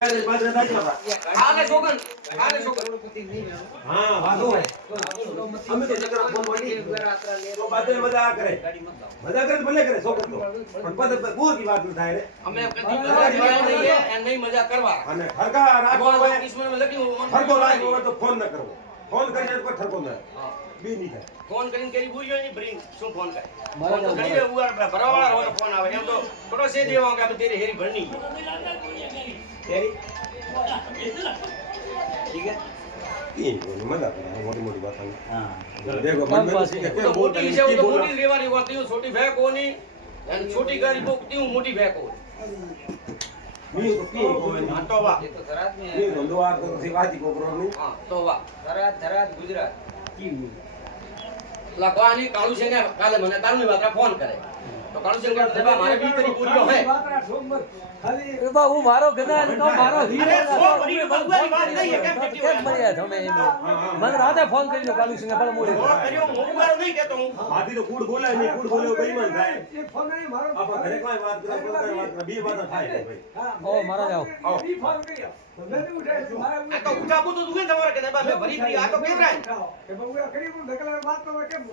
આને છોકન હા વાતો હોય અમે તો ચક્ર ફોન વાળી તો બાતે મજા કરે તો ભલે કરે છોકરો તો પણ પદ પૂર की बात થાય રે અમે કદી મજા નહીં એ નહીં મજા કરવા અને ફરકા રાખો હોય કિસ્મતમાં લખ્યું ફરકો રાખો હોય તો ફોન ન કરવો ફોન કરીને કોઈ ઠરકો ન બી નહીં થાય ફોન કરીને કરી ભૂલ્યો નહીં બ્રિંગ શું ફોન કરે ફોન તો કરી ઉવાર ભરાવાળા હોય ફોન આવે એમ તો થોડો સે દેવા કે તેરી હેરી ભરनी तेरी ठीक है तीन कोनी मजा करे मोटी मोटी बात हां देखो मन में सीखे के बोल मोटी से तो मोटी रेवानी होती है छोटी भै कोनी एंड छोटी गाड़ी बोकती हूं मोटी भै को मी तो पी को हां तो वाह ये तो थराद में ये तो दो को सेवाती को करो नहीं हां तो वाह थराद गुजरात की લગવાની કાળુ છે ને કાલે મને તારની વાત ફોન કરે તો કાળુ છે કે દેવા મારે ભીતરી પૂરીઓ હે ખાલી એ બા હું મારો ગના તો મારો હીરો અરે સો ભરી બગવાની વાત નહીં કેમ બેટી કેમ મળ્યા તમે મને રાતે ફોન કરીને કાલુ સિંહ પર મોડે કર્યો મોબાઈલ નહીં કેતો હું આધી તો કૂડ બોલાય નહીં કૂડ બોલ્યો બેઈમાન થાય એ ફોન નહીં મારો આપા ઘરે કોઈ વાત કરે કોઈ વાત કરે બી વાત થાય ભાઈ ઓ મારા જાવ આવો ફોન કર્યો મેં ઉઠાય મારા આ તો ઉઠાબુ તો દુકે તમારે કે દેવા મે ભરી ભરી આ તો કેવરાય કે બહુ કરી હું ઢકલા વાત કરવા કેમ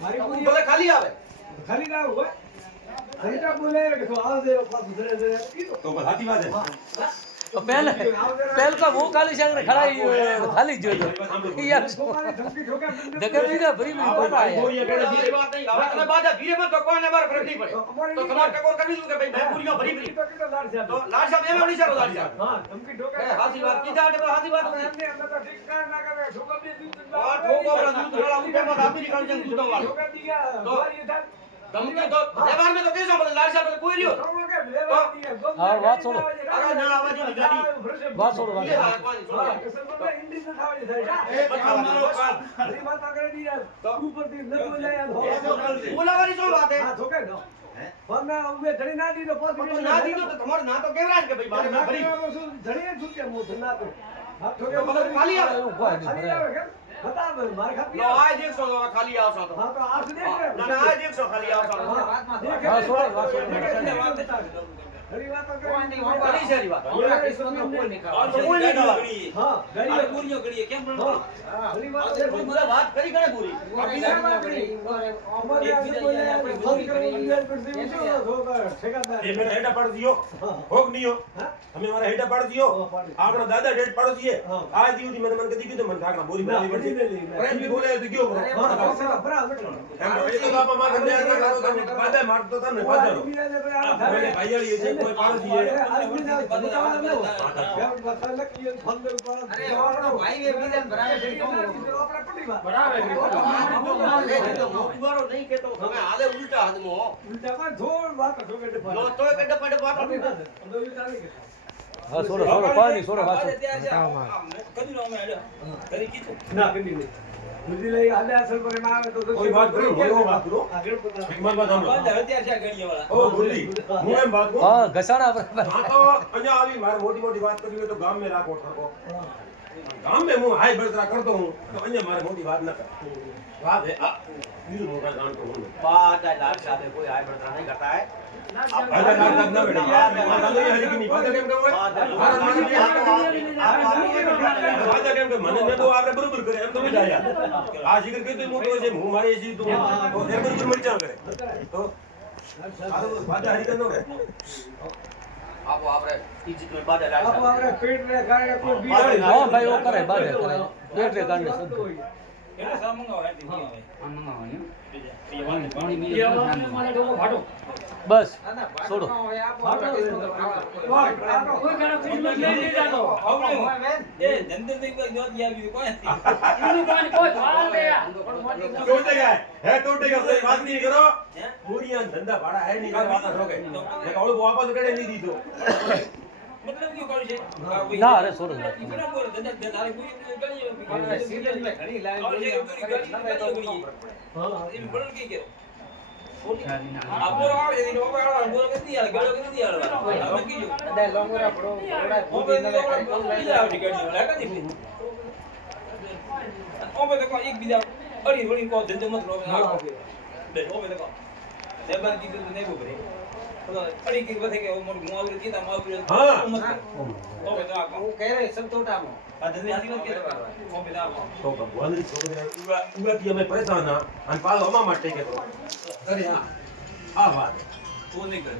મારી પૂરી ભલે ખાલી આવે ખાલી ના હોય હરીટા બોલે કે તો આવ દે પાછું ધરે ધરે કીધું તો બસ સાચી વાત છે तो पहले तो वो काली शंकर खड़ा ही खाली जो तो यार देखो भी ना भरी भी पता है बोरिया के ये बात नहीं હવે તમે બાજા ધીરે મત તો કોને બાર ફરક નહીં પડે તો તમારે ટકોર કરવી દઉં કે ભાઈ મેં પૂરીઓ ભરી ભરી તો લાડ સાહેબ એમાં નહીં સારો લાડ સાહેબ હા ધમકી ઠોકા હાથી વાત કીધા એટલે હાથી વાત એમને અંદર તો ઠીક કર ના કરે ઠોકા દે દૂધ આ ઠોકો વાળા દૂધ વાળા ઉઠે માં આપી નીકળ જાય દૂધ વાળા ઠોકા દીયા તો મારી થાય ધમકી તો વ્યવહાર में तो કેસો બોલે લાડ સાહેબ કોઈ રહ્યો ઠોકો કે લેવા દીયા હા વાત છોડો અરે ના આવા જો ગાડી વાત છોડો વાત છોડો. ઇન્ડિયન થાવડી થાય એ બધા મારો કામ હરી વાત કરે દીયા ઉપરથી ન બોલાય બોલાવાની શું વાત હે હા ઠોકે દો ફોન ઉમે ધડી ના દીધો તો ના દીધો તો તમારે ના તો કેવરાય કે ભાઈ મારે મેં ભરી ધડીએ છું કે હું ધના તો હા ઠોકે તો ભલે ખાલી આવે એવું કોઈ નહીં ખાલી આવે કેમ બતા માર ખાપી લો આ દેખસો તો ખાલી આવશો તો હા તો આ દેખ ના ના આ દેખસો ખાલી આવશો વાત છોડો વાત છોડો હરી વાત કરે ખાલી છે રી વાત હા કોઈ નહીં ખાવા હા અરે પૂરીઓ કરીએ કેમ પણ હરી વાત અરે પણ બધા વાત કરી કરે પૂરી એ મેરા હેડા પાડ દિયો હોક નિયો અમે મારા હેડા પાડ દિયો આપણા દાદા હેડ પાડ દીએ આ દીવથી મને કદી કીધું મને કાકડા બોરી બોલી પડતી પ્રેમ બી બોલે તો ગયો એમ તો એ તો બાપા માં ગમે આ કરો તો બાદા મારતો તને પાછળ મેને ભાઈયાળી છે કોઈ પાડ દીએ અરે આપણો ભાઈ એ બીજાને ભરાય છે આપણે પટી વાત મોકવારો નહીં કેતો તમે હાલે ઉલટા હાથમાં ઉલટા માં ધોળ વાત ઠોકે લો તોય કે ડપા ડપા હા છોડો છોડો પાણી છોડો વાત છોડો કદી નો મે કરી કીધું ના કદી નહીં બુદ્ધિ લઈ આલે અસલ પર એમાં આવે તો કોઈ વાત કરો કોઈ વાત કરો આગળ પતા હિકમત વાત સાંભળો અત્યારે છે ગણીએ વાળા ઓ બુદ્ધિ હું એમ વાત કહું હા ઘસાણા બરાબર હા તો અહીંયા આવી મારે મોટી મોટી વાત કરવી હોય તો ગામ में રાખો ઠરકો ગામ में હું હાઈ બળતરા કરતો હું તો અહીંયા મારે મોટી વાત ન કર વાત है બીજું મોટા જાણતો હું बात है लाल साहब कोई आय बर्तन नहीं करता है આધા કાઢ ના બેઠા યાર મારા તો હરી ની વાત કેમ કહું મારા મારી વાત કેમ કે મને ને તો આપણે બરોબર કરે એમ તો મજા યાર આ શિખર કે તો મોટો છે હું મારી છે તો એ બરોબર મરચા કરે તો આ તો વાત હરી કે ન કરે आप आपरे इज्जत में बादल लाल આપો આપણે પેટ રે ગાય કોઈ બી હા ભાઈ ઓ કરે બાધે કરે પેટ રે કાઢને સંતો केले साम मंगाओ है दी आवे આ મંગાવો ને ये वाले पानी में ये મારા ડોકો ફાટો બસ છોડો કોઈ ગાણો ખરીદ લઈ લઈ જાતો ए धंधे नहीं कोई दो दिया भी कोई એનું કાન કોઈ ભાળ ગયા टूटेगा है टूटेगा कोई बात नहीं करो पूरियां धंधा भाड़ा है नहीं कर बात रोके मैं कहूं वापस कड़े नहीं दी दो मतलब क्यों करू छे ના અરે છોડો इतना बोल धंधा दे तारे कोई गणी સીઝન મે ઘણી લાઈન और ये पूरी गणी હા ये बड़न की के આપોર આવે એ નો આવે બોલ કે દી આલે ગળો કે દી આલે અમે કીજો અદા લોંગરા પડો પડો ઓબે નવે કરી કોલ લઈ આવે ગણી લાગા દી ઓબે તો એક બીજા અડી વળી કો ધંધો મત રો આ બે ઓબે તો લેબર કીધું તો નહીં બોલે પડી ગઈ બધે કે હું આવી રીતે હું આવી રીતે હા. તો કે તો હું કહે રે સંતોટામાં આ જલ્દી હાથી વાત કે તો હું પેલા તો ભગવાનની છોકરીને ઉગાથી અમે પરેશાન ના અને પાછો અમારા માટે કે તો અરે હા આ વાત તું નહીં કરે